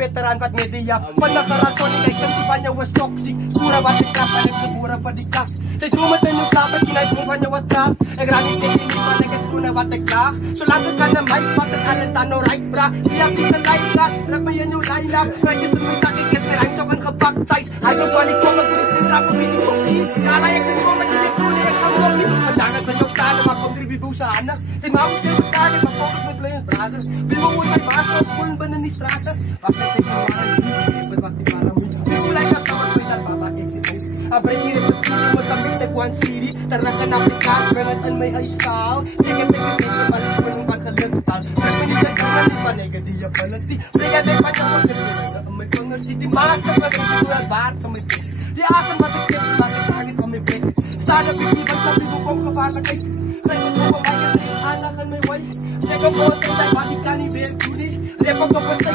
veteran vat media. Panakarason kay kansipanya was toxic. Sura batik trap alik segura padikak. Te dumat na yung sapat kinay kung kanya watrap. Nagrani sa hindi panagat ko na watakla. So langit ka na mic batak alanta no right bra. Siya kita live bra. Rapayan yung line up. Kaya sa may sakit ket na ang chokan ka backside. Ayaw balik ko mag-ulit rap ang hindi ko ni. Kalayak sa ko mag-ulit ko ni ang kamok. Padangan sa yung sana mag-contribute sa anak. Si Mau siya magkagad mag-focus mag-players brother. Bimungon ay baso. Pulun ba na ni strata? Bakit ay kawaran hindi. Ba't kasi parang kulay ka sa mag-players papakit. Abay hirap at hindi mo tambik sa Guan City. Tara ka na pikas, ganatan may high style. Sige, sige, sige, balik mo ng pagkalantal. Kasi nilagyan ng panegadiya palati. Sige, may panyawag ka nila na may Congar City. Master na rin dito na bar sa may pit. Di asan matikip, bakit sakit pa may pit. Sana bitiban sa bibukong kapatagay. Sa'yo ko kumayan na yung anakan may way. Sige, ko tayo, bakit ka ni Bear Judy. Repag ko pa sa